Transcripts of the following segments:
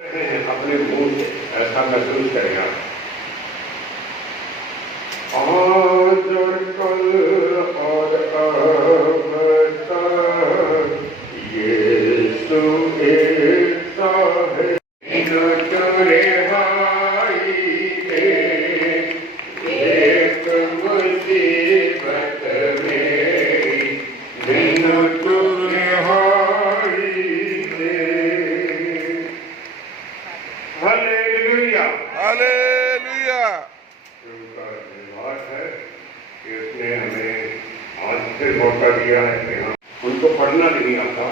अपने मुंह से ऐसा महसूस करेगा। आज और कल और अब तक यीशु एक सा है। चुरे भाई थे एक मुसीबत में, बिनु चुरे भाई थे। Hallelujah hallelujah. उनका धन्यवाद है कि उसने हमें आज से मौका दिया है कि हम उनको पढ़ना नहीं आता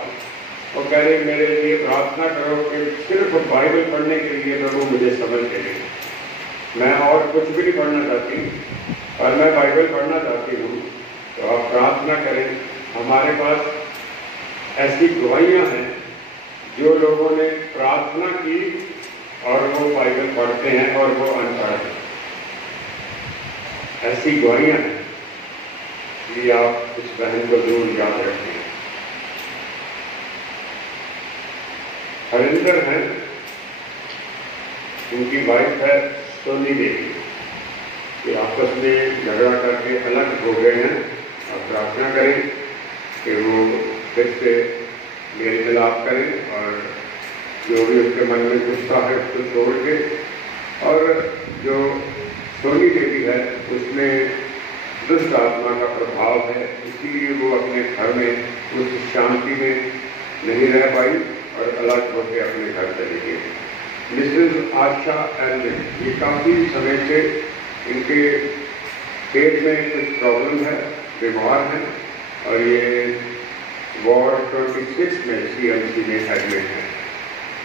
और कह रहे मेरे लिए प्रार्थना करो कि सिर्फ बाइबल पढ़ने के लिए प्रभु मुझे समझ के दें। मैं और कुछ भी नहीं पढ़ना चाहती और मैं बाइबल पढ़ना चाहती हूँ, तो आप प्रार्थना करें। हमारे पास ऐसी गवाहियाँ हैं जो लोगों ने प्रार्थना की और वो बाइबल पढ़ते हैं और वो अनपढ़ हैं। ऐसी गवाहियाँ हैं कि आप इस बहन को जरूर याद रखें। हरिंदर हैं, उनकी वाइफ है सोनी देवी, कि आपस में झगड़ा करके अलग हो गए हैं। आप प्रार्थना करें कि वो फिर से मेल मिलाप करें और जो भी उसके मन में गुस्सा है उसको छोड़ के, और जो सोनी देवी है उसमें दुष्ट आत्मा का प्रभाव है, इसीलिए वो अपने घर में उस शांति में नहीं रह पाई और अलग होकर अपने घर चली गई। मिसेज आशा एल्विन, ये काफ़ी समय से इनके पेट में कुछ प्रॉब्लम है, बीमार हैं और ये वार्ड 26 में CMC में एडमिट है।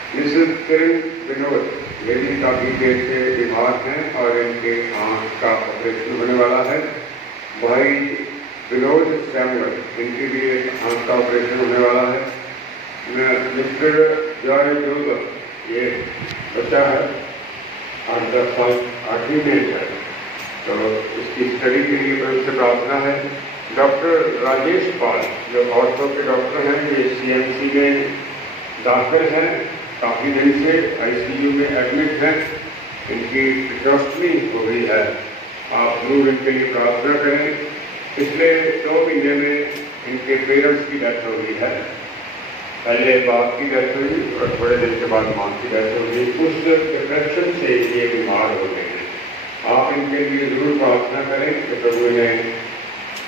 मिसेज किरण विनोद, ये भी काफ़ी देर से बीमार हैं और इनके आँख का ऑपरेशन होने वाला है। भाई विनोद सैमुअल, इनके भी एक आँख का ऑपरेशन होने वाला है। मिस्टर जॉय जोगर, ये बच्चा है 8-10 साल 8वीं में है, तो इसकी स्टडी के लिए उससे प्रार्थना है। डॉक्टर राजेश पाल जो ऑर्थो के डॉक्टर हैं, ये CMC में दाखिल हैं, काफ़ी दिन से ICU में एडमिट हैं। इनकी ट्रस्टमी हो गई है, आप जरूर इनके लिए प्रार्थना करें। पिछले 2 महीने में इनके पेरेंट्स की डेथ हो गई है। पहले बाप की डेथ हुई और थोड़े दिन के बाद माँ की डेथ हो गई। उस डिप्रेशन से ये बीमार हो गए हैं। आप इनके लिए जरूर प्रार्थना करें कि प्रभु इन्हें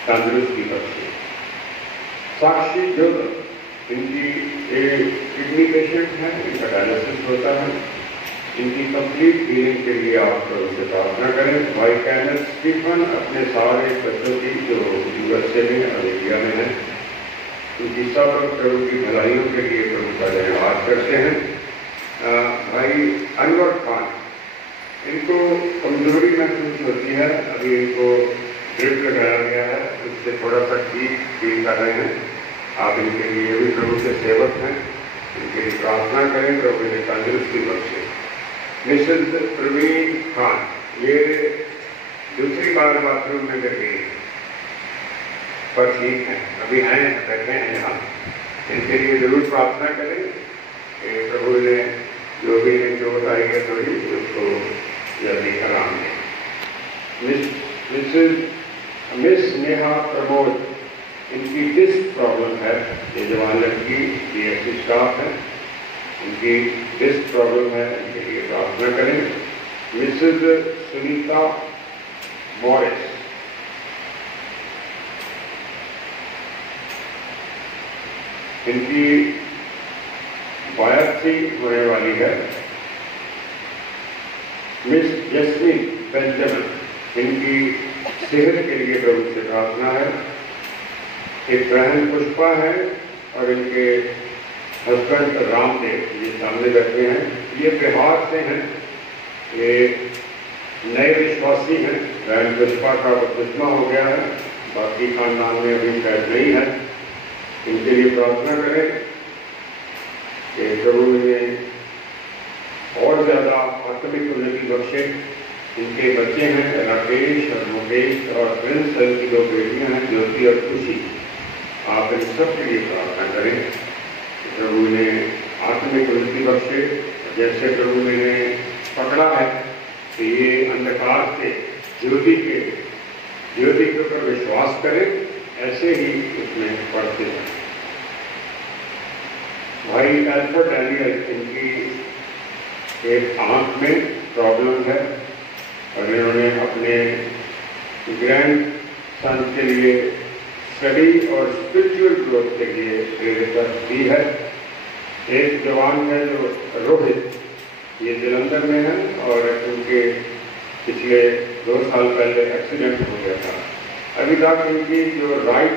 तंदुरुस्ती बख्शे। साक्षी जोगर, इनकी एक किडनी पेशेंट है, इनका डायलिसिस होता है। इनकी कंप्लीट हीलिंग के लिए आप उनसे प्रार्थना करें। भाई कैनर स्टीफन अपने सारे बच्चों की जो USA में और इंडिया में है, उनकी सब प्रभु की भलाइयों के लिए प्रभु का धन्यवाद करते हैं। भाई अनवर खान, इनको कमजोरी महसूस होती है, अभी इनको ड्रिप लगाया गया है, उससे थोड़ा सा ठीक फील कर रहे हैं। आप इनके लिए भी प्रभु के सेवक हैं, इनके लिए प्रार्थना करें, प्रभु इन्हें तंदुरुस्ती बख्शे। मिसेज प्रवीण खान, ये दूसरी बार बाथरूम में गिर गई पर ठीक है, अभी हैं, बैठे हैं यहाँ। इनके लिए जरूर प्रार्थना करें कि प्रभु ने जो भी चोट आई है थोड़ी उसको जल्दी आराम दें। मिस नेहा प्रमोद, इनकी डिस्क प्रॉब्लम है, ये जवान लड़की DSC स्टाफ है, इनकी डिस्क प्रॉब्लम है, इनके लिए प्रार्थना करें। मिसेज सुनीता मॉरिस, इनकी बायोप्सी होने वाली है। मिस जस्मिन बेंजामिन, इनकी सेहत के लिए प्रभु से प्रार्थना है। एक बहन पुष्पा है और इनके हस्बैंड रामदेव, ये सामने बैठे हैं, ये बिहार से हैं, ये नए विश्वासी हैं। बहन पुष्पा का बपतिस्मा हो गया है, बाकी खानदान में अभी शायद नहीं है। इनके लिए प्रार्थना करें कि प्रभु इन्हें और ज़्यादा आत्मिक उन्नति बख्शे। इनके बच्चे हैं राकेश और मुकेश और प्रिंस, की 2 बेटियां हैं ज्योति और खुशी। आप इन सब के लिए प्रार्थना करें, प्रभु इन्हें आत्मिक उन्नति बख्शे जैसे प्रभु मैंने पकड़ा है कि ये अंधकार से ज्योति के ऊपर विश्वास करें, ऐसे ही उसमें पढ़ते हैं। भाई अल्फ्रेड डैनियल, इनकी एक आंख में प्रॉब्लम है और इन्होंने अपने ग्रैंड सन के लिए स्टडी और स्पिरिचुअल ग्रोथ के लिए प्रेरित दी है। एक जवान है जो रोहित, ये जलंधर में है और उनके पिछले 2 साल पहले एक्सीडेंट हो गया था। अभी तक इनकी जो राइट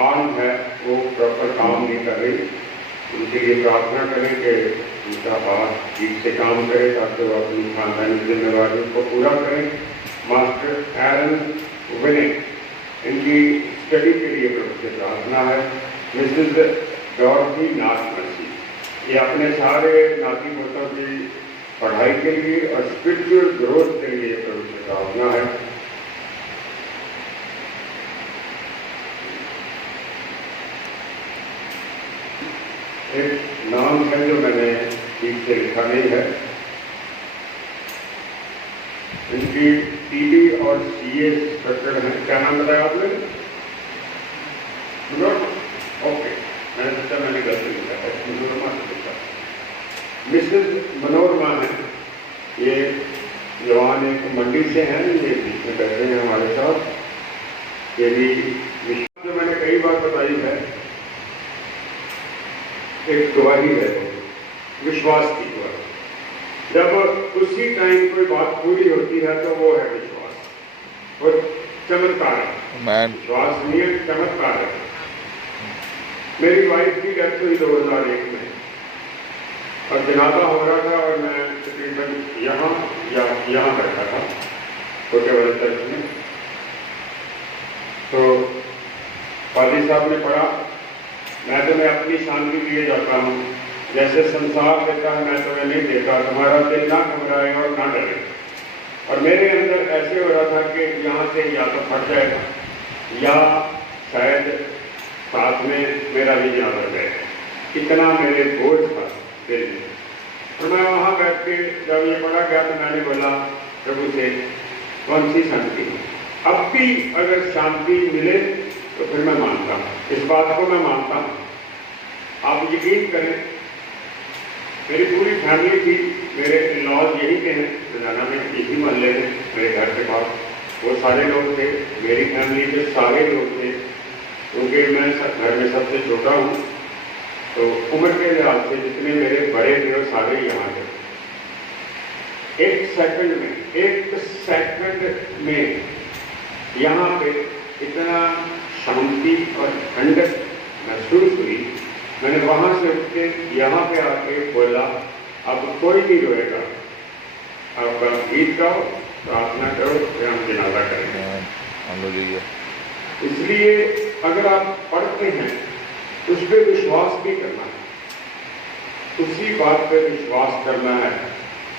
आर्म है वो प्रॉपर काम नहीं कर रही। उनके लिए प्रार्थना करें कि उनका हाथ ठीक से काम करे ताकि वो अपनी खानदानी जिम्मेदारियों को पूरा करें। मास्टर एरन विने, इनकी स्टडी के लिए प्रभु से प्रार्थना है। मिसेज डॉर्थी नाथमसी, ये अपने सारे नाती पोतों की पढ़ाई के लिए और स्पिरिचुअल ग्रोथ के लिए प्रभु से प्रार्थना है। एक नाम है जो मैंने ठीक से लिखा नहीं है, इनकी टीबी और सीए स्ट्रक्चर है। क्या नाम बताया आपने? ओके, मैंने सोचा मैंने गलती लिखा है, मनोरमा से लिखा। मिसेज मनोरमा है, ये जवान एक मंडी से हैं, ये बीच में बैठे हैं हमारे साथ। ये भी विश्वास जो मैंने कई बार बताई है, एक गवाही है, विश्वास की गवाही। जब उसी टाइम कोई बात पूरी होती है तो वो है विश्वास और चमत्कार है। विश्वास नहीं है, चमत्कार है। मेरी वाइफ की डेथ हुई 2001 में और जनाजा हो रहा था और मैं तकरीबन यहाँ बैठा था छोटे बड़े चर्च में। तो पादी साहब ने पढ़ा, मैं तुम्हें अपनी शांति लिए जाता हूँ, जैसे संसार देता है मैं तुम्हें नहीं देता, तुम्हारा दिल ना घबराए और ना डरे। और मेरे अंदर ऐसे हो रहा था कि यहाँ से या तो फट जाएगा या शायद साथ में मेरा भी जान लग जाएगा, इतना मेरे बोझ था दिल में। और मैं वहाँ बैठ के जब ये पढ़ा गया तो मैंने बोला प्रभु से, कौन सी शांति? अब भी अगर शांति मिले तो फिर मैं मानता हूँ, इस बात को मैं मानता हूँ। आप यकीन करें, मेरी पूरी फैमिली थी, मेरे इन-लॉज यहीं के हैं लुधियाना में, इसी मोहल्ले में मेरे घर के पास। वो सारे लोग थे, मेरी फैमिली के सारे लोग थे, क्योंकि मैं घर में सबसे छोटा हूँ। तो उम्र के लिहाज से जितने मेरे बड़े थे वो सारे यहाँ थे। एक सेकंड में यहाँ पे इतना शांति और ठंडक महसूस हुई। मैंने वहाँ से उठ के यहाँ पे आके बोला, अब कोई नहीं रोएगा, अब गीत गाओ, प्रार्थना करो, फिर हम जनाजा करेंगे। इसलिए अगर आप पढ़ते हैं उस पर विश्वास भी करना है, उसी बात पे विश्वास करना है,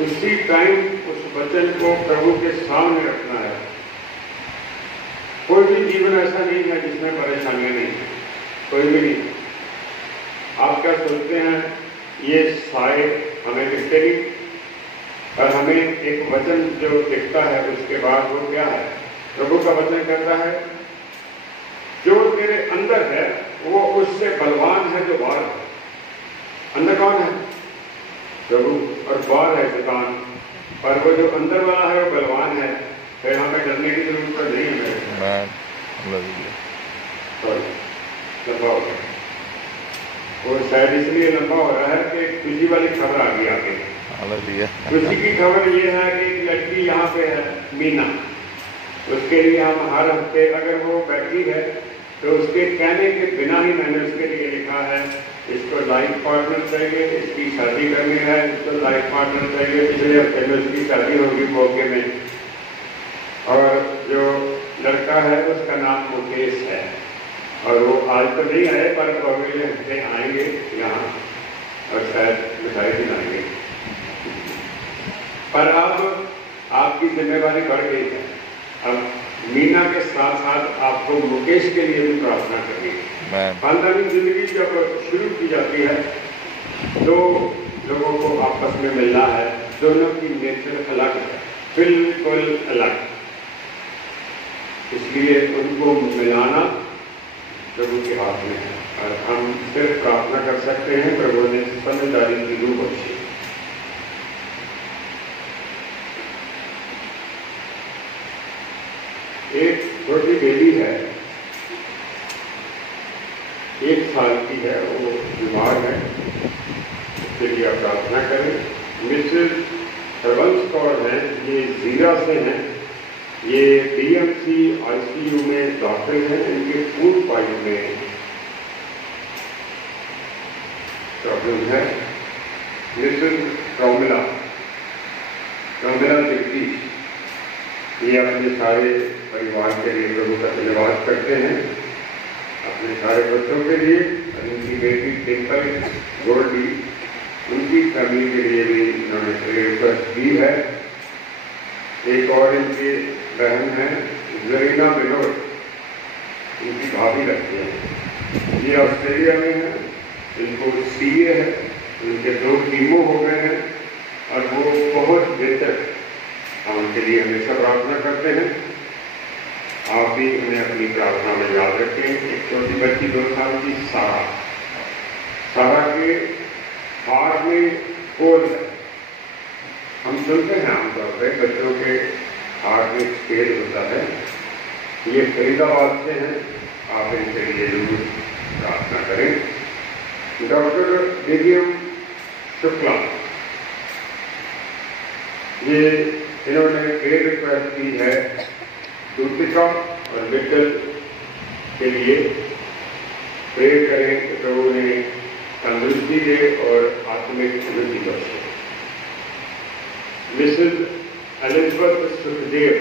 उसी टाइम उस वचन को प्रभु के सामने रखना है। कोई भी जीवन ऐसा नहीं है जिसमें परेशानियां नहीं है, कोई भी नहीं। आप क्या सोचते हैं ये साए हमें दिखते नहीं, और हमें एक वचन जो दिखता है उसके बाद वो क्या है? प्रभु का वचन कहता है जो तेरे अंदर है वो उससे बलवान है जो बाहर है। अंदर कौन है? प्रभु, और बाहर है शैतान। पर वो जो अंदर वाला है वो बलवान है, फिर हमें डरने की जरूरत नहीं है। लंबा हो गया, और शायद इसलिए लंबा हो रहा है कि खुशी वाली खबर आ गई आगे। खुशी की खबर ये है कि एक लड़की यहाँ पे है, मीना। उसके लिए हम हर हफ्ते, अगर वो बैठी है तो उसके कहने के बिना ही मैंने उसके लिए लिखा है, इसको लाइफ पार्टनर चाहिए, इसकी शादी करनी है, इसको लाइफ पार्टनर चाहिए। पिछले हफ्ते में उसकी शादी होगी मोके में, और जो लड़का है उसका नाम मुकेश है। और वो आज तो नहीं आए पर अगले हफ्ते आएंगे यहाँ और शायद मिठाई दिलाएंगे। पर अब आपकी जिम्मेवारी बढ़ गई है, अब मीना के साथ साथ आपको मुकेश के लिए भी प्रार्थना करनी है। खानदानी जिंदगी जब शुरू की जाती है तो लोगों को आपस में मिलना है, दोनों की नेचर अलग है, बिल्कुल अलग। इसलिए उनको मिलाना प्रभु के हाथ में है और हम सिर्फ प्रार्थना कर सकते हैं प्रभु ने समझदारी की रूह बख्शी। एक छोटी बेबी है, 1 साल की है, वो बीमार है, उसके लिए आप प्रार्थना करें। मिसेज हरवंश कौर हैं, ये जीरा से हैं, ये बीएमसी आईसीयू में दाखिल हैं, इनके फूड पाइप में प्रॉब्लम है। मिसेज प्रमिला जगदीश, ये अपने सारे परिवार के लिए प्रभु का धन्यवाद करते हैं, अपने सारे बच्चों के लिए, उनकी बेटी टिम्पल गोल्डी, उनकी फैमिली के लिए भी उन्होंने रिक्वेस्ट की है। एक और इनकी बहन है जरीना बिनोद, इनकी भाभी लगती है, ये ऑस्ट्रेलिया में है, इनको सीए है, उनके 2 कीमो हो गए हैं और वो बहुत बेहतर, हम उनके लिए हमेशा प्रार्थना करते हैं। आप भी उन्हें अपनी प्रार्थना में याद रखें। एक छोटी बच्ची 2 साल की सारा के हार्ट में होल है। हम सुनते हैं आमतौर पर बच्चों के हार्ट में स्टेज होता है, ये फरीदाबाद से हैं, आप इनके लिए जरूर प्रार्थना करें। डॉक्टर दिव्यम शुक्ला, ये इन्होंने प्रेयर रिक्वेस्ट की है दूतिका और मित्तल के लिए, प्रेयर करें कि प्रभु ने तंदुरुस्ती दे और आत्मिक उन्नति बख्शे। मिसेज एलिजबेथ सुखदेव,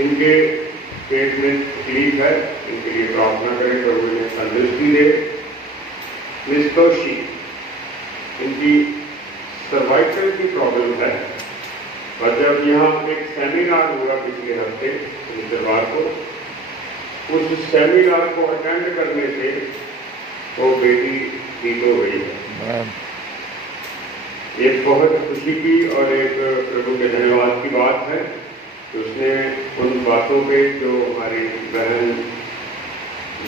इनके पेट में तकलीफ है, इनके लिए प्रार्थना करें प्रभु ने तंदुरुस्ती दे। मिस तोशी, इनकी सर्वाइकल की प्रॉब्लम है और जब यहाँ एक सेमिनार हुआ पिछले हफ्ते शुक्रवार को, उस सेमिनार को अटेंड करने से वो बेटी ठीक हो गई है। ये बहुत खुशी की और एक प्रभु के धन्यवाद की बात है। उसने उन बातों पे जो हमारी बहन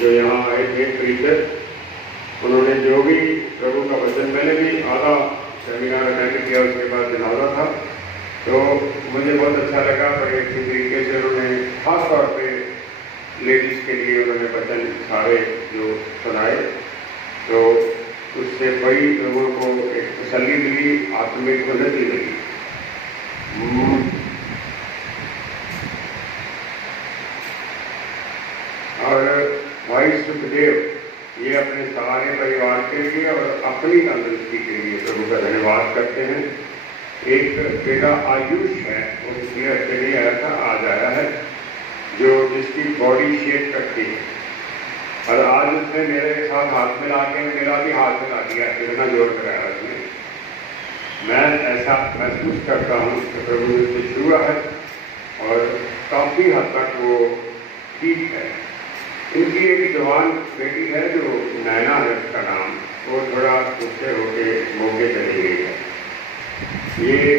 जो यहाँ आए थे प्रीचर, उन्होंने जो भी प्रभु का वचन, मैंने भी आधा सेमिनार अटेंड किया, उसके बाद जनाजा था, तो मुझे बहुत अच्छा लगा। बड़े अच्छी तरीके से उन्होंने खास तौर पे लेडीज़ के लिए उन्होंने वचन सारे जो सुनाए, तो उससे बड़ी लोगों को एक तसल्ली मिली, आत्मिक उन्नति मिली। और भाई सुखदेव, ये अपने सारे परिवार के लिए और अपनी तंदुरुस्ती के लिए प्रभु का धन्यवाद करते हैं। एक बेटा आयुष है, वो पिछले हफ्ते नहीं आया था, आज आया है, जो जिसकी बॉडी शेप करती है, और आज उसने मेरे साथ हाथ मिला के मेरा भी हाथ मिला दिया, इतना जोर कराया उसने। मैं ऐसा महसूस करता हूँ कि प्रभु ने उसे छुआ है और काफ़ी हद तक वो ठीक है। इनकी एक जवान बेटी है जो नैना है उसका नाम, वो थोड़ा गुस्से होके मौके चली गई है। ये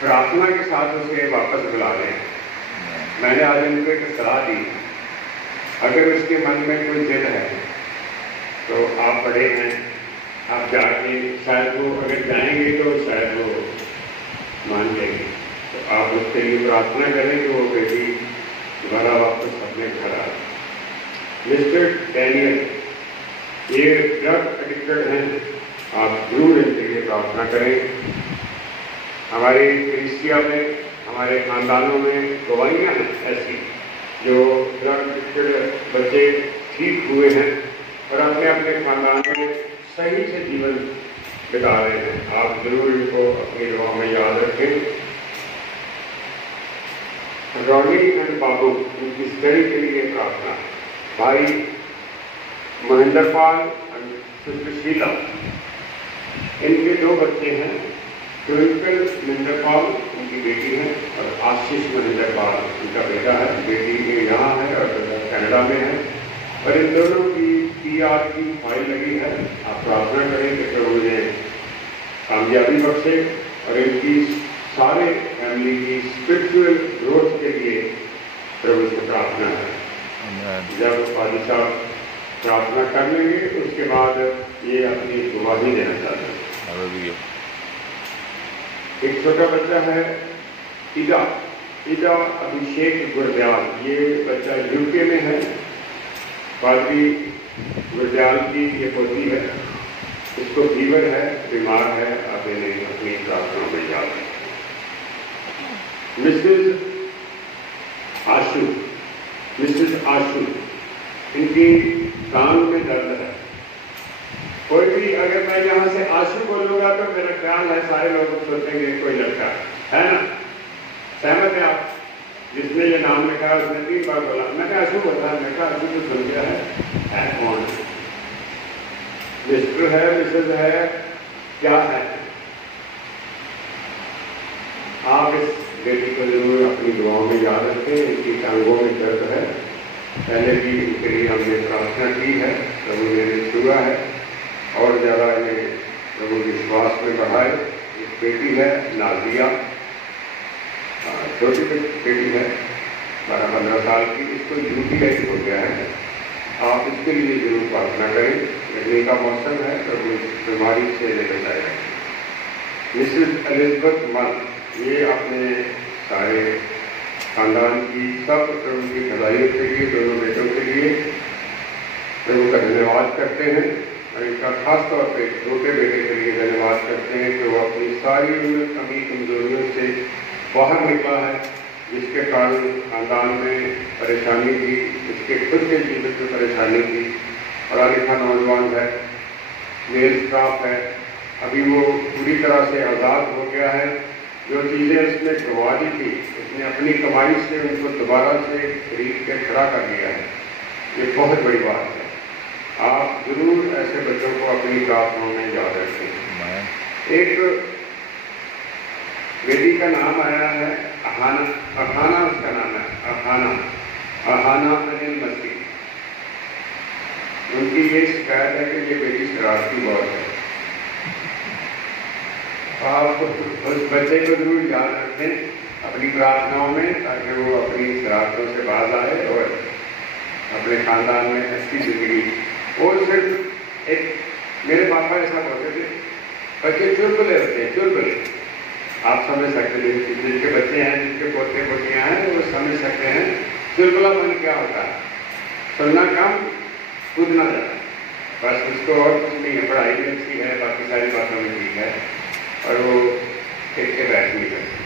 प्रार्थना के साथ उसे वापस बुला लें। मैंने आज इनको एक सलाह दी, अगर उसके मन में कोई जिद है तो आप बड़े हैं, आप जाके शायद वो अगर जाएंगे तो शायद वो मान जाएंगे, तो आप उसके लिए प्रार्थना करें कि वो बेटी दोबारा वापस अपने घर आ। मिस्टर डैनियल, ये ड्रग एडिक्टेड हैं, आप जरूर इनके लिए प्रार्थना करें। हमारे क्रिस्टिया में, हमारे खानदानों में गवाहियाँ हैं ऐसी, जो ड्रग एडिक्टेड बच्चे ठीक हुए हैं और अपने अपने खानदान में सही से जीवन बिता रहे हैं। आप जरूर इनको अपनी दुआ में याद रखें। रॉनी एंड बाबू, उनकी स्टडी के लिए प्रार्थना। भाई महेंद्र पाल और सिस्टर शीला, इनके 2 बच्चे हैं, ट्विंकल महेंद्र पाल उनकी बेटी है और आशीष महेंद्र पाल उनका बेटा है। बेटी यहाँ है और कनाडा में है, और इन दोनों की CR की फाइल लगी है। आप प्रार्थना करें कि प्रभु उन्हें कामयाबी बख्शे और इनकी सारे फैमिली की स्पिरिचुअल ग्रोथ के लिए प्रभु से प्रार्थना है। जब फादर साहब प्रार्थना कर लेंगे उसके बाद ये अपनी गवाही देना चाहते हैं। एक छोटा बच्चा है इदा अभिषेक गुरदयाल, ये बच्चा यूके में है। पादरी गुरदयाल की ये पोती है, इसको फीवर है, बीमार है। आप इन्हें अपनी प्रार्थना में याद है। मिसेस आशु, इनकी टांग में दर्द है। कोई भी अगर मैं यहाँ से आशु बोलूंगा तो मेरा ख्याल है सारे लोग सोचेंगे कोई लड़का है ना। सहमत है आप? जिसने ये नाम लिखा है उसने 3 बार बोला। मैंने आशु बोला, मैं कहा आशु तो सुन गया है कौन? मिस्टर है, मिसेज है, क्या है? आप इस बेटी को जरूर अपनी दुआओं में याद रखें। इनकी टांगों में दर्द है, पहले भी इनके लिए हमने प्रार्थना की है, प्रभु ने छुआ है और ज़्यादा इन्हें प्रभु विश्वास में बढ़ाए। एक बेटी है नाजिया, छोटी बेटी है 12-15 साल की, इसको UTI हो गया है। आप इसके लिए जरूर प्रार्थना करें। गर्मी का मौसम है, प्रभु इस बीमारी से निकल जाएगा। मिसेज एलिजबेथ मल, ये अपने सारे खानदान की सब प्रभु की भलाइयों के लिए, दोनों बेटों के लिए प्रभु का धन्यवाद करते हैं और इनका खास तौर पे छोटे बेटे के लिए धन्यवाद करते हैं कि वो अपनी सारी उम्र कमी कमजोरियों से बाहर निकला है, जिसके कारण खानदान में परेशानी थी, उसके खुद के जीवन में परेशानी थी। पढ़ा लिखा नौजवान है, मेल स्टाफ है, अभी वो पूरी तरह से आज़ाद हो गया है। जो चीज़ें उसने गंवा दी थी, उसने अपनी कमाई से उनको दोबारा से खरीद के खड़ा कर लिया है। ये बहुत बड़ी बात है। आप जरूर ऐसे बच्चों को अपनी प्रार्थनाओं में याद रखें। एक बेटी का नाम आया है अहाना, उसका नाम है अहाना अनिल मसीह। उनकी ये शिकायत है कि ये बेटी शरारती बहुत है। आप उस बच्चे को जरूर याद रखें अपनी प्रार्थनाओं में, ताकि वो अपनी शरारतों से बाज आए और अपने खानदान में अच्छी जिंदगी। और सिर्फ एक मेरे पापा ऐसा बोलते थे, बच्चे चुलबुले होते हैं, चुलबुले। आप समझ सकते हैं, जिनके बच्चे हैं, जिनके पोते पोतियाँ हैं, वो समझ सकते हैं चुलबुलापन क्या होता है। सुनना कम, कूदना ज़्यादा, बस उसको और कुछ नहीं है। पढ़ाई भी अच्छी है, बाकी सारी बातों में ठीक है और वो टिक के बैठ नहीं सकते।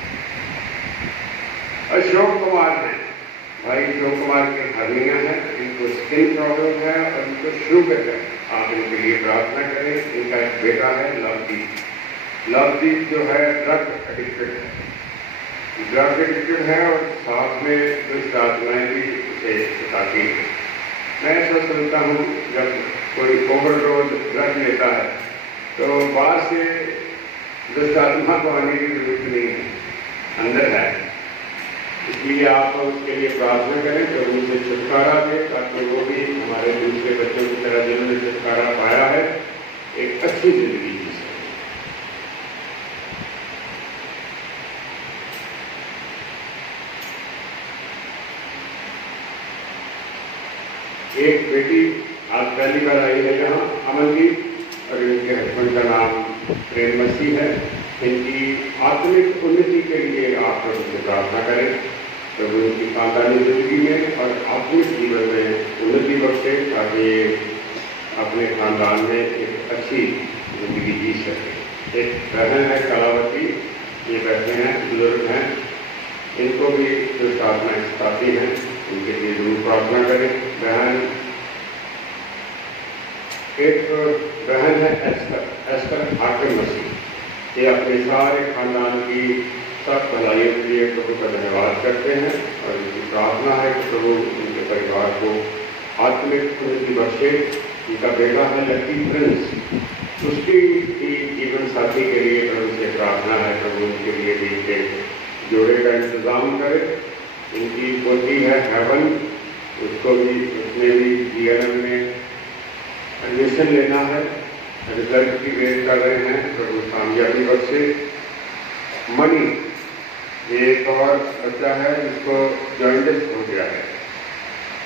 अशोक कुमार हैं, भाई अशोक कुमार की हर्निया है, इनको स्किन प्रॉब्लम है और इनको शुगर है। आप इनके लिए प्रार्थना करें। इनका एक बेटा है लवदीप जो है ड्रग एडिक्टेड है और साथ में दुष्ट आत्माएं भी उसे सताती हैं। मैं ऐसा सोचता हूँ, जब कोई ओवरडोज ड्रग लेता है तो बाहर से दुष्ट आत्मा को आने की जरूरत नहीं है, अंदर है। इसलिए आप उसके लिए प्रार्थना करें तो उनसे छुटकारा दे, ताकि वो भी हमारे दूसरे बच्चों की तरह जिन्होंने छुटकारा पाया है, एक अच्छी जिंदगी जी सके। एक बेटी आज पहली बार आई है यहाँ, अमनदीप, और इनके हस्बैंड का नाम प्रेम मसीह है। इनकी आत्मिक उन्नति के लिए आप उनसे प्रार्थना करें, तो वो इनकी खानदानी जिंदगी में और आत्मिक जीवन में उन्नति बख्शे, ताकि अपने खानदान में एक अच्छी जिंदगी जी सके। एक बहन है कलावती, ये बैठे हैं, बुजुर्ग हैं, इनको भी दुष्ट आत्माएं सताती हैं, उनके लिए जरूर प्रार्थना करें। एक बहन है एस्टर हाकिम मसीह, ये अपने सारे खानदान की सब भलाइयों के लिए प्रभु का धन्यवाद करते हैं और उनकी प्रार्थना है कि प्रभु उनके परिवार को आत्मिक उन्नति बख्शे। उनका बेटा है लकी प्रिंस, उसकी भी जीवन साथी के लिए प्रभु से प्रार्थना है, प्रभु उनके लिए भी के जोड़े का इंतजाम करे। इनकी पोती है हेवन, उसको भी उसने भी GNM में एडमिशन लेना है, रिजल्ट की वेट कर रहे हैं, प्रभु कामयाबी बख्शे। मनी, एक और बच्चा है जिसको जॉइंटिस हो गया है,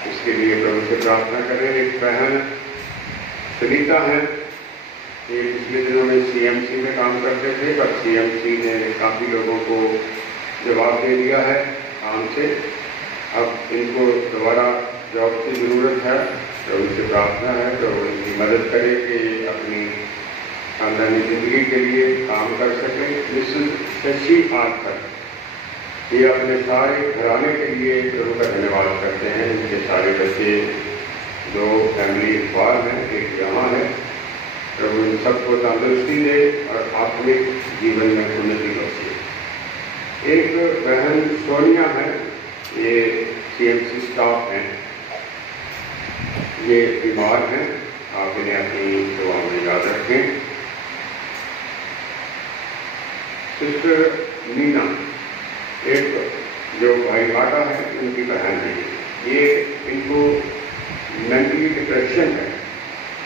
उसके लिए प्रभु से प्रार्थना करें। एक बहन सुनीता है, ये पिछले दिनों में सीएमसी में काम करते थे, पर सीएमसी ने काफ़ी लोगों को जवाब दे दिया है काम से। अब इनको दोबारा जॉब की ज़रूरत है, तो उनसे प्रार्थना है तो उनकी मदद करें कि अपनी खानदानी ज़िंदगी के लिए काम कर सकें। मिसेस शशि आकर ये अपने सारे घराने के लिए प्रभु का धन्यवाद करते हैं। इनके सारे बच्चे, 2 फैमिली बाहर हैं, एक यहाँ है। प्रभु इन सबको तंदुरुस्ती दे और आत्मिक जीवन में उन्नति बख्शे। एक बहन सोनिया है, ये सीएमसी स्टाफ हैं, ये बीमार हैं, आप इन्हें अपनी दुआओं में याद रखें। सिस्टर मीना, एक जो भाई बाटा है उनकी बहन है, ये इनको मेंटली डिप्रेशन है,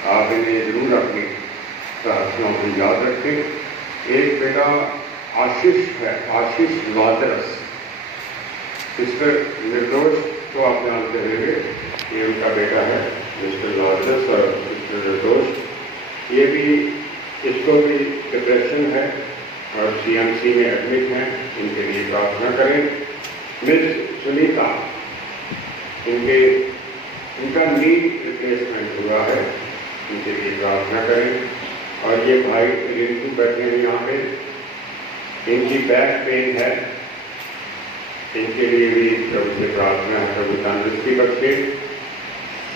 आप इन्हें जरूर अपनी प्रार्थनाओं में याद रखें। एक बेटा आशीष है, आशीष लाजरस। सिस्टर निर्दोष तो आप जानते होंगे, ये उनका बेटा है मिस्टर लाजरस और सिस्टर निर्दोष। ये भी, इसको भी डिप्रेशन है और सीएमसी में एडमिट हैं, इनके लिए प्रार्थना करें। मिस सुनीता, इनका नी रिप्लेसमेंट हुआ है, इनके लिए प्रार्थना करें। और ये भाई रिंकू बैठे हैं यहाँ पे, इनकी बैक पेन है, इनके लिए भी प्रभु से प्रार्थना है, प्रभु तंदुरुस्ती बख्शे।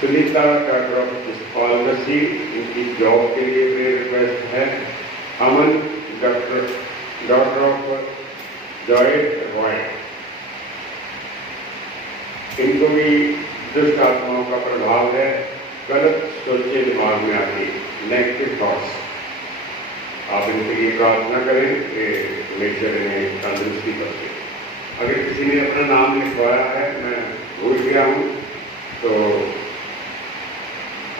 सुनीता डॉक्टर ऑफ पॉलिसी, इनकी जॉब के लिए भी रिक्वेस्ट है। अमन डॉक्टर ऑफ जॉयड रॉय, इनको भी दुष्ट आत्माओं का प्रभाव है, गलत सोचे दिमाग में आती, नेगेटिव थॉट्स। आप इनके लिए प्रार्थना करें कि परमेश्वर इन्हें तंदुरुस्ती बख्शे। अगर किसी ने अपना नाम लिखवाया है, मैं भूल गया हूँ, तो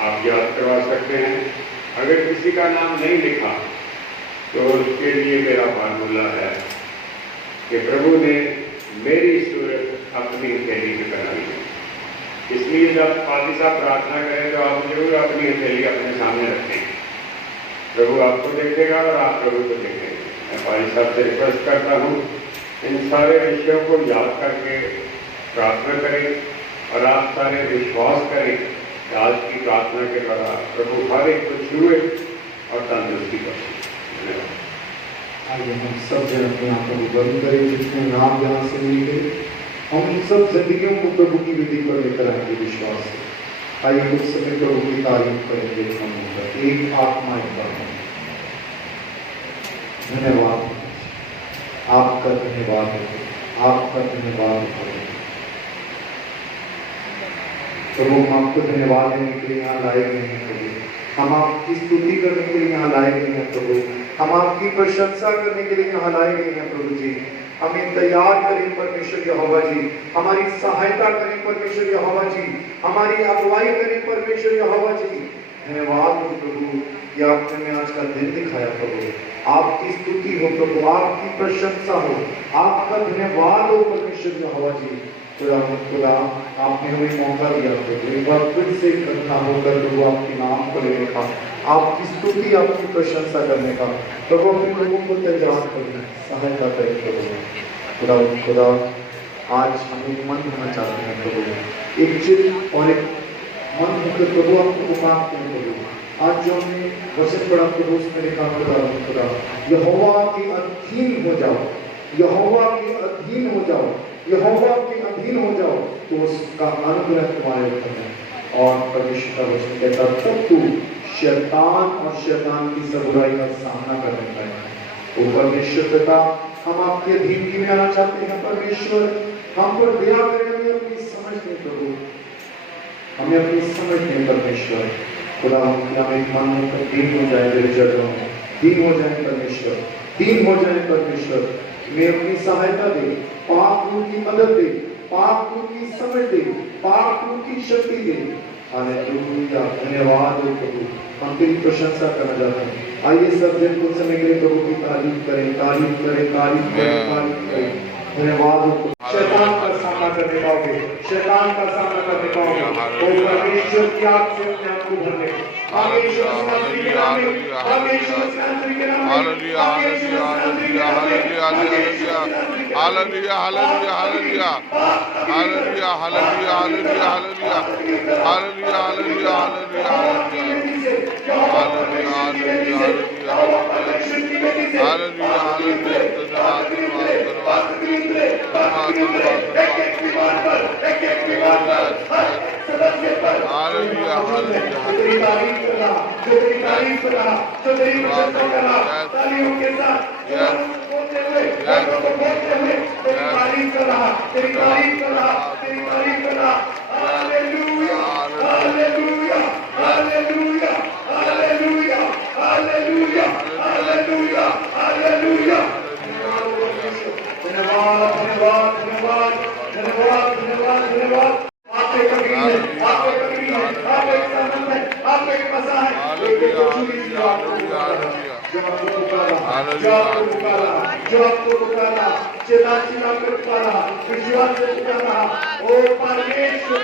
आप याद करवा सकते हैं। अगर किसी का नाम नहीं लिखा तो उसके लिए मेरा फार्मूला है कि प्रभु ने मेरी सूरत अपनी हथेली में बनाई है। इसलिए जब पादी साहब प्रार्थना करें तो आप जरूर अपनी हथेली अपने सामने रखें, प्रभु आपको देखेगा और आप प्रभु को देखेंगे। मैं पादी साहब से रिक्वेस्ट करता हूँ, इन सारे विषयों को याद करके प्रार्थना करें और आप सारे विश्वास करें कि आज की प्रार्थना के द्वारा प्रभु हर एक को छुए और तंदुरुस्ती बख्शे। धन्यवाद। आइए हम सब जन अपने आंखों को बंद करें, जितने नाम यहाँ से लिए गए, हम इन सब जिंदगियों को प्रभु की विधि पर लेकर आएंगे विश्वास से। आइए कुछ समय प्रभु की तारीफ करेंगे हम होकर, एक आत्मा एक बार। धन्यवाद, आपका धन्यवाद है, आपका धन्यवाद है प्रभु। हम आपको धन्यवाद देने के लिए यहाँ लाए गए हैं प्रभु, हम आपकी स्तुति करने के लिए यहाँ लाए गए हैं प्रभु, हम आपकी प्रशंसा करने के लिए यहाँ लाए गए हैं प्रभु जी। हमें तैयार करें परमेश्वर यहोवा जी, हमारी सहायता करें परमेश्वर यहोवा जी, हमारी अगुवाई करें परमेश्वर यहोवा जी। धन्यवाद हो प्रभु, ये आपने हमें आज का दिन दिखाया प्रभु। आपकी स्तुति हो प्रभु, आपकी प्रशंसा हो, आपका धन्यवाद हो परमेश्वर यहोवा जी। खुदा आपने हमें मौका दिया प्रभु, एक बार फिर से इकट्ठा होकर प्रभु आपके नाम को लेने का, आपकी स्तुति आपकी प्रशंसा करने का प्रभु, अपने लोगों को तैयार करने सहायता करें प्रभु। खुदा आज हम एक मन होना चाहते हैं प्रभु, एक चित्त और एक मन होकर प्रभु आपको पुकारते हैं प्रभु। आज जो हमने वचन पढ़ा प्रभु उसमें लिखा खुदा, यहोवा के अधीन हो जाओ, यहोवा के अधीन हो जाओ, यहोवा के अधीन हो जाओ, तो उसका अनुग्रह तुम्हारे ऊपर है। और परमेश्वर का वचन कहता तब तू शैतान और शैतान की सब बुराई का सामना करने पाएगा। ओ परमेश्वर पिता, हम आपके अधीन में आना चाहते हैं परमेश्वर, हम पर दया करें, हमें अपनी समझ दें प्रभु, हमें अपनी समझ दें परमेश्वर। खुदा हम एक मन होकर दीन हो जाए तेरे चरणों में, दीन हो जाए परमेश्वर, दीन हो जाए परमेश्वर। हमें अपनी सहायता दे, पाक रूह की मदद दे, पाक रूह की समझ दे, पाक रूह की शक्ति दे हालेलुया, धन्यवाद हो प्रभु, हम तेरी प्रशंसा करना चाहते हैं। आइए सब जन कुछ समय के लिए प्रभु की तारीफ करें, तारीफ करें, तारीफ करें, तारीफ करें। धन्यवाद हो प्रभु। शैतान का सामना करने पाओगे, शैतान का सामना करने पाओगे। ओ परमेश्वर की आग से अपने आप को भर ले। परमेश्वर के नाम में, परमेश्वर के नाम में, hallelujah, hallelujah, hallelujah, hallelujah, hallelujah, hallelujah, hallelujah, hallelujah, hallelujah, hallelujah, hallelujah, hallelujah, hallelujah, hallelujah, hallelujah, तेरी तारीफ कर रहा, जो तेरी तारीफ कर रहा, जो तेरी प्रशंसा कर रहा, तालियों के साथ बोलते हुए, तेरी तारीफ कर रहा, तेरी तारीफ कर रहा, तेरी तारीफ कर रहा। Hallelujah, hallelujah, hallelujah, hallelujah, hallelujah, hallelujah, hallelujah. धन्यवाद, धन्यवाद, धन्यवाद, धन्यवाद, धन्यवाद, धन्यवाद। आप एक अमीर है, आप एक अमीर है, आप एक सामंत है, आप एक मसा है। जो आपको पुकारा, चिल्ला चिल्ला कर पुकारा, विश्वास से पुकारा। ओ परमेश्वर,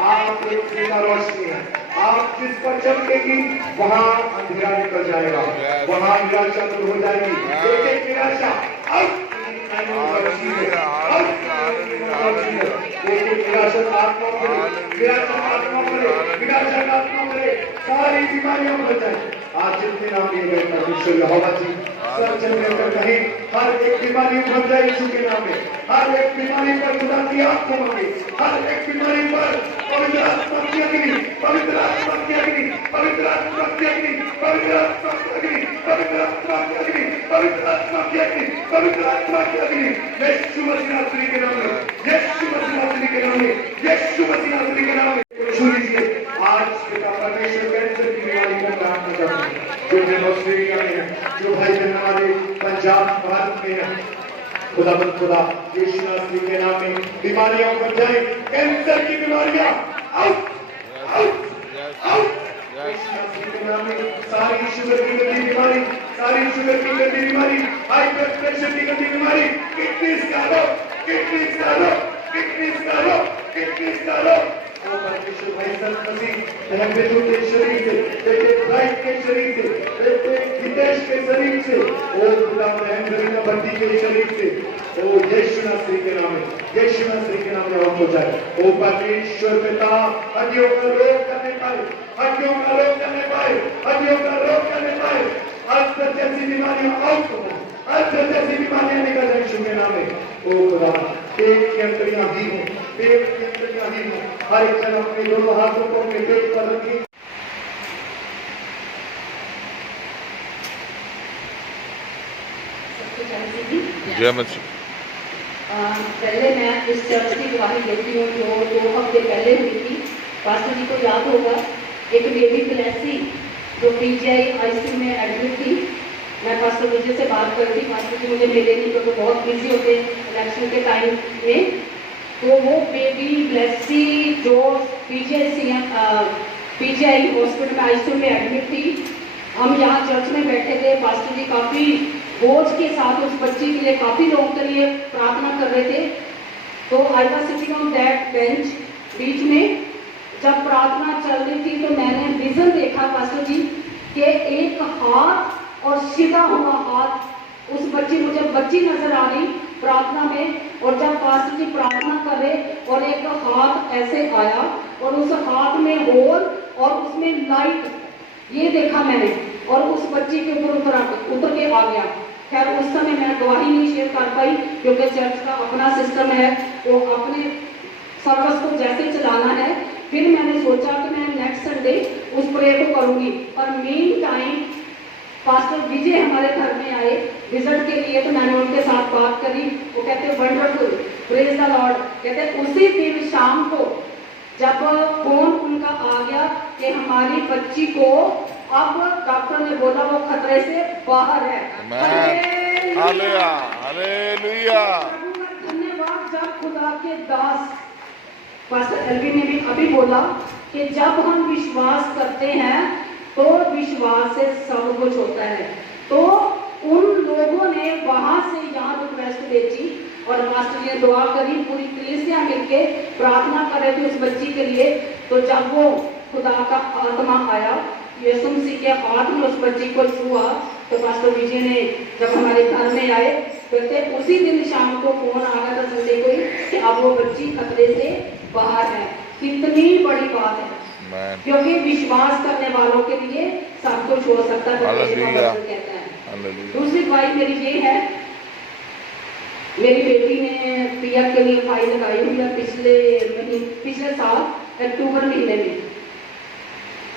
आप एक सीधा रोशनी है। आप जिस पर चमकेगी वहाँ अंधेरा निकल जाएगा, वहाँ निराशा दूर हो जाएगी। एक एक निराशा सारी बीमारियां बदल जाए। आज जितने नाम लिए गए परमेश्वर यहोवा जी सब जन मिलकर कहें, हर एक बीमारी उभर जाए यीशु के नाम में। हर एक बीमारी पर खुदा की आँख को मांगे, हर एक बीमारी पर पवित्र आत्मा की अग्नि, पवित्र आत्मा की अग्नि, पवित्र आत्मा की अग्नि, पवित्र आत्मा की अग्नि, पवित्र आत्मा की अग्नि, पवित्र आत्मा की अग्नि, पवित्र आत्मा की अग्नि। यीशु मसीह नासरी के नाम में, यीशु मसीह नासरी के नाम में, यीशु मसीह नासरी के नाम में छू लीजिए। आज पिता परमेश्वर कैंसर की बीमारी का प्रार्थना करते हैं, जो बहन ऑस्ट्रेलिया में है, जो भाई बहन हमारे पंजाब भारत में है। खुदा यीशु नासरी के नाम में बीमारियां उतर जाए, कैंसर की बीमारियां आउट, आउट, आउट। यीशु नासरी के नाम में सारी शुगर की गंदी बीमारी, सारी शुगर की गंदी बीमारी, हाई ब्लड प्रेशर की गंदी बीमारी, किडनीज का रोग, किडनीज का रोग, किडनीज का रोग, किडनीज का रोग। ओ परमेश्वर भाई संत मसीह बहन बेटू के शरीर से, बेटे भाई के शरीर से, बेटे हितेश के शरीर से, ओ खुदा बहन गरीना बंदी के शरीर से, ओ यीशु नासरी के नाम में, यीशु नासरी के नाम में हो जाए। ओ परमेश्वर पिता हड्डियों का रोग करने पाए, हड्डियों का रोग करने पाए, हड्डियों का रोग करने पाए, अल्सर जैसी बीमारियां आउट हो, अल्सर जैसी बीमारियां निकल जाए यीशु के नाम में। ओ खुदा पेट की अंतड़ियां ही हो, पेट की अंतड़ियां ही हो। हर एक जन अपने दोनों हाथों को अपने पेट पर रखें। जय मसीह। पहले मैं इस चर्च की गवाही देती हूँ जो 2 हफ्ते पहले हुई थी। पास्टर जी को याद होगा, एक बेबी क्लैसी जो पीजीआई आईसीयू में एडमिट थी। मैं पास्टर विजय से बात कर रही थी, पास्टर जी मुझे मिले नहीं क्योंकि तो बहुत बिजी होते इलेक्शन के टाइम में। तो वो बेबी ब्लेसी जो पीजीआई हॉस्पिटल में आईसीयू में एडमिट थी। हम यहाँ चर्च में बैठे थे, पास्टर जी काफ़ी बोझ के साथ उस बच्ची के लिए, काफ़ी लोगों के लिए प्रार्थना कर रहे थे। तो I was sitting on that bench बीच में। जब प्रार्थना चल रही थी तो मैंने विजन देखा पास्टर जी कि एक हाथ और सीधा हुआ हाथ, उस मुझे बच्ची नजर आ रही प्रार्थना में। और जब पास्टर जी प्रार्थना कर रहे और एक हाथ ऐसे आया और उस हाथ में होल और उसमें लाइट, ये देखा मैंने, और उस बच्ची के ऊपर उतर के आ गया। खैर उस समय मैं गवाही नहीं शेयर कर पाई क्योंकि चर्च का अपना सिस्टम है, वो अपने सर्विस को जैसे चलाना है। फिर मैंने सोचा कि मैं नेक्स्ट संडे उस प्रेयर को करूँगी। पर मेन टाइम पास्टर विजय हमारे घर में आए विजिट के लिए, तो मैंने उनके साथ बात करी। वो कहते वंडरफुल, प्रेज द लॉर्ड। कहते उसी दिन शाम को जब फोन उनका आ गया कि हमारी बच्ची को अब डॉक्टर ने बोला वो खतरे से बाहर है। Hallelujah, hallelujah. धन्यवाद। जब खुदा के दास पास्टर एलवी ने भी अभी बोला कि जब हम विश्वास करते हैं तो विश्वास से सब कुछ होता है। तो उन लोगों ने वहां से यहाँ रिक्वेस्ट भेजी और मास्टर ने दुआ करी, पूरी कलीसिया मिलके प्रार्थना कर रहे थे उस बच्ची के लिए। तो जब वो खुदा का आत्मा आया, यीशु मसीह के आत्मा उस बच्ची को छुआ, तो पास्टर विजय ने जब हमारे घर में आए, कहते उसी दिन शाम को फोन आ गया था संडे को ही कि अब वो बच्ची खतरे से बाहर है। कितनी बड़ी बात है, क्योंकि विश्वास करने वालों के लिए सब कुछ हो सकता है, कहता है। दूसरी बात मेरी ये है, मेरी बेटी ने पिया के लिए फाइल लगाई हुई है पिछले साल अक्टूबर महीने में।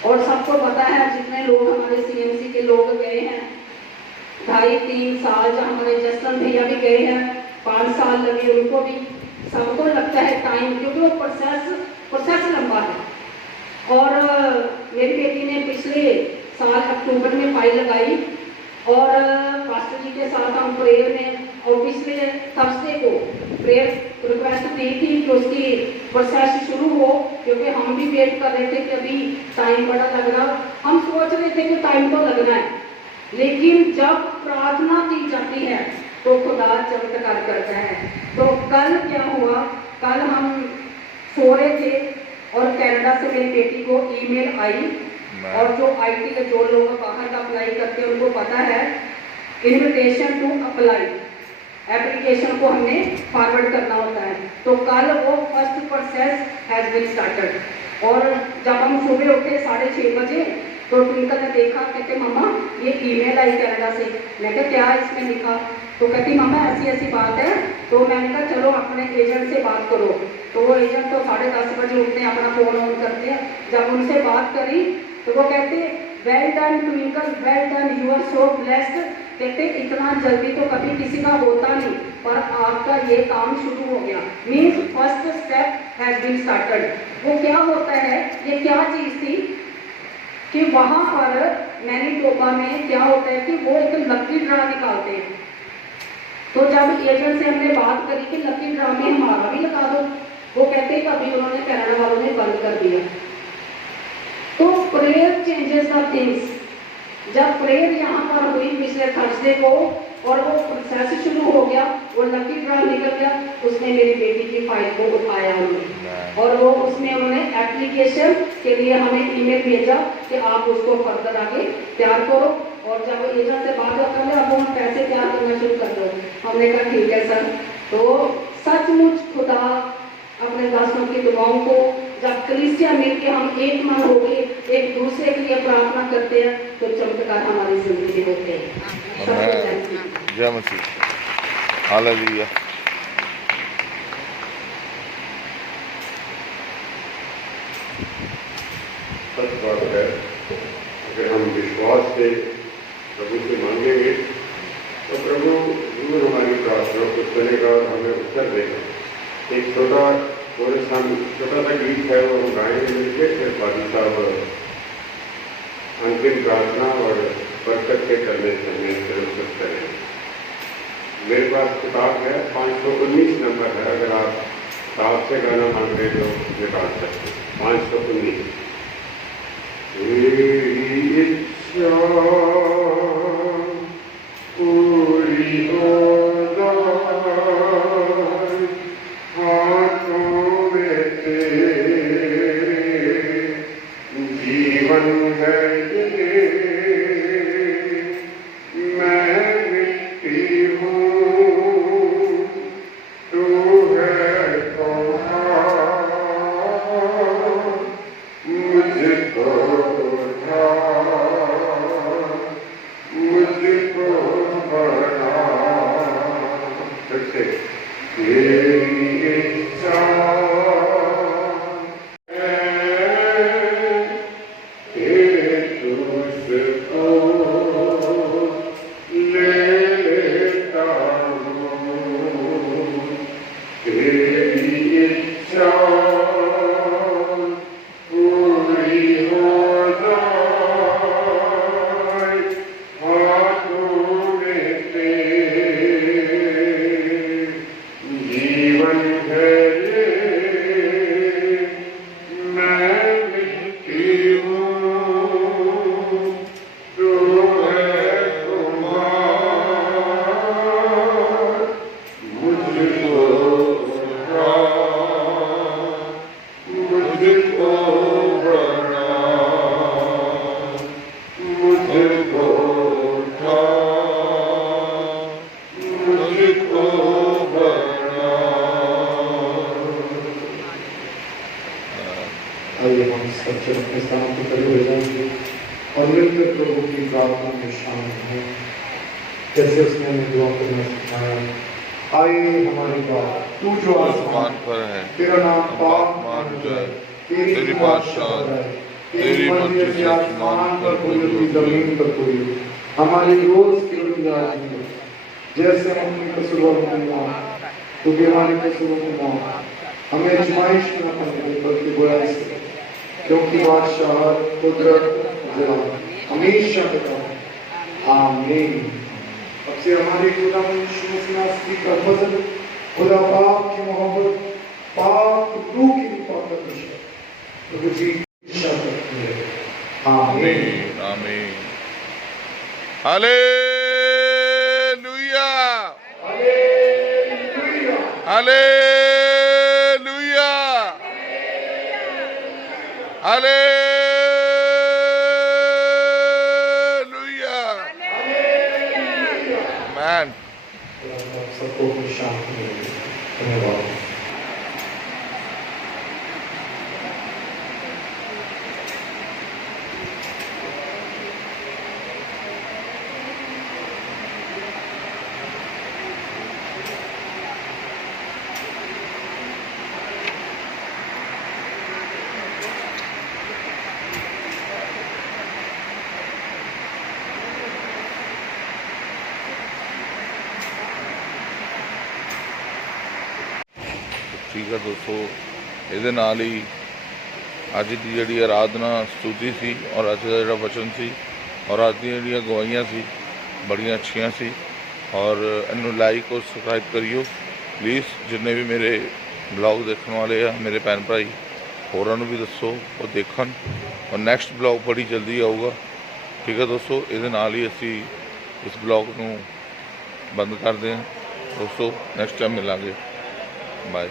और सबको पता है, जितने लोग हमारे सीएमसी के लोग गए हैं 2.5-3 साल, जहाँ हमारे जसवंत भैया भी गए हैं 5 साल लगे उनको भी, सबको लगता है टाइम, क्योंकि वो प्रोसेस लंबा है। और मेरी बेटी ने पिछले साल अक्टूबर में फाइल लगाई और पास्टर जी के साथ हम प्रेयर में, और पिछले थर्सडे को प्रेयर रिक्वेस्ट दी थी कि उसकी प्रोसेस शुरू हो, क्योंकि हम भी वेट कर रहे थे कि अभी टाइम बड़ा लग रहा। हम सोच रहे थे कि टाइम तो लगना है, लेकिन जब प्रार्थना की जाती है तो खुदा चमत्कार करता है। तो कल क्या हुआ, कल हम सो रहे थे और कनाडा से मेरी बेटी को ईमेल आई, और जो आईटी के जो लोग बाहर का अप्लाई करते हैं उनको पता है, इन्विटेशन टू अप्लाई एप्लीकेशन को हमने फॉरवर्ड करना होता है। तो कल वो first process has been started. और जब हम सुबह उठे 6:30 बजे, तो ट्विंकल ने देखा, कहते मम्मा ये ईमेल आई कनाडा से। मैं कहा क्या इसमें लिखा? तो कहती मम्मा ऐसी ऐसी बात है। तो मैंने कहा चलो अपने एजेंट से बात करो। तो वो एजेंट तो 10:30 बजे उठते हैं, अपना फोन ऑन करते हैं। जब उनसे बात करी तो वो कहते well done Twinkle, well done, you are so blessed. कहते इतना जल्दी तो कभी किसी का होता नहीं, पर आपका ये काम शुरू हो गया, means first step has been started. वो क्या होता है, ये क्या चीज थी कि वहां पर मैनीटोबा में क्या होता है कि वो एक लकी ड्रा निकालते हैं। तो जब एजेंट से हमने बात करी कि लकी ड्रा में हमारा भी लगा दो, वो कहते कभी उन्होंने कनाडा वालों ने बंद कर दिया। तो प्रेयर चेंजेस द थिंग्स। जब प्रेयर यहाँ पर हुई पिछले थर्सडे को और वो प्रोसेस शुरू हो गया, वो लकी ड्रा निकल गया, उसने मेरी बेटी की फाइल को उठाया उन्होंने, और वो उसमें उन्होंने एप्लीकेशन के लिए हमें ईमेल भेजा कि आप उसको फर्दर आगे तैयार करो। और जब एजेंट से बात कर ले, अब हम पैसे तैयार करना शुरू कर दो। हमने कहा ठीक है सर। तो सचमुच खुदा अपने दासों की दुआओं को, जब कलीसिया मिलकर हम एक मन होके एक दूसरे के लिए प्रार्थना करते हैं, तो चमत्कार हमारी जिंदगी में होते हैं। जय मसीह, हालेलुया। सच बात है, अगर हम विश्वास से प्रभु से मांगेंगे तो प्रभु जरूर हमारी प्रार्थना को सुनेगा और हमें उत्तर देगा। एक छोटा सा गीत है, वो हम गाएंगे मिलकर, फिर पाजी साहब अंतिम प्रार्थना और बरकत के करने से हमें जरूरत करें। मेरे पास किताब है, 519 नंबर है, अगर आप साहब से गाना मांग रहे तो निकाल सकते हैं। 519। पूरी हो हाथों में तेरे जीवन है ये, मैं मिट्टी हूँ, तू है कौन, मुझको उठा, मुझको बढ़ा। फिर से तेरी इच्छा है, तुझको ले लेता हूँ, तेरी इच्छा पूरी हो जाए, हाथों में तेरे बच्चे अपने स्थानों पर खड़े हो जाएंगे और मिलकर प्रभु की प्रार्थना में शामिल हों जैसे उसने हमें दुआ करना सिखाया। आए हमारे बाप तू जो आसमान पर है, तेरा नाम पाक मान मान जाए, जाए, तेरी बादशाह तेरी मर्जी जैसे आसमान पर पूरी होती जमीन पर पूरी हो। हमारी रोज की रोटी आज दे, जैसे हम अपने कसूरों को माफ, तू भी हमारे कसूरों को माफ, हमें आजमाइश में न करने दे बल्कि बुराई से, क्योंकि बादशाह कुदरत जलाल हमेशा तक है। आमीन। अब से हमारे खुदा यीशु मसीह का फजल, खुदा पाक की मोहब्बत, पाक रूह की पाक प्रभु जी इच्छा करती है। आमीन। आमीन। Hallelujah, hallelujah, hallelujah. आमीन। सबको शांति मिले। धन्यवाद। ठीक है दोस्तों, ਇਹਦੇ ਨਾਲ ਹੀ ਅੱਜ ਦੀ ਜਿਹੜੀ ਆਰਾਧਨਾ ਸਤੁਤੀ ਸੀ ਔਰ ਅੱਜ ਦਾ ਜਿਹੜਾ ਵਚਨ ਸੀ ਔਰ ਅੱਜ ਦੀਆਂ ਜਿਹੜੀਆਂ ਗਵਾਹੀਆਂ ਸੀ ਬੜੀਆਂ ਅੱਛੀਆਂ ਸੀ। ਔਰ ਇਹਨੂੰ ਲਾਈਕ ਔਰ ਸਬਸਕ੍ਰਾਈਬ ਕਰਿਓ ਪਲੀਜ਼। ਜਿੰਨੇ ਵੀ ਮੇਰੇ ਬਲੌਗ ਦੇਖਣ ਵਾਲੇ ਆ ਮੇਰੇ ਭੈਣ ਭਾਈ, ਹੋਰਾਂ ਨੂੰ ਵੀ ਦੱਸੋ ਉਹ ਦੇਖਣ। ਔਰ ਨੈਕਸਟ ਬਲੌਗ ਬੜੀ ਜਲਦੀ ਆਊਗਾ। ਠੀਕ ਹੈ ਦੋਸਤੋ, ਇਹਦੇ ਨਾਲ ਹੀ ਅਸੀਂ ਇਸ ਬਲੌਗ ਨੂੰ ਬੰਦ ਕਰਦੇ ਹਾਂ ਦੋਸਤੋ। ਨੈਕਸਟ ਟਾਈਮ ਮਿਲਾਂਗੇ। ਬਾਏ।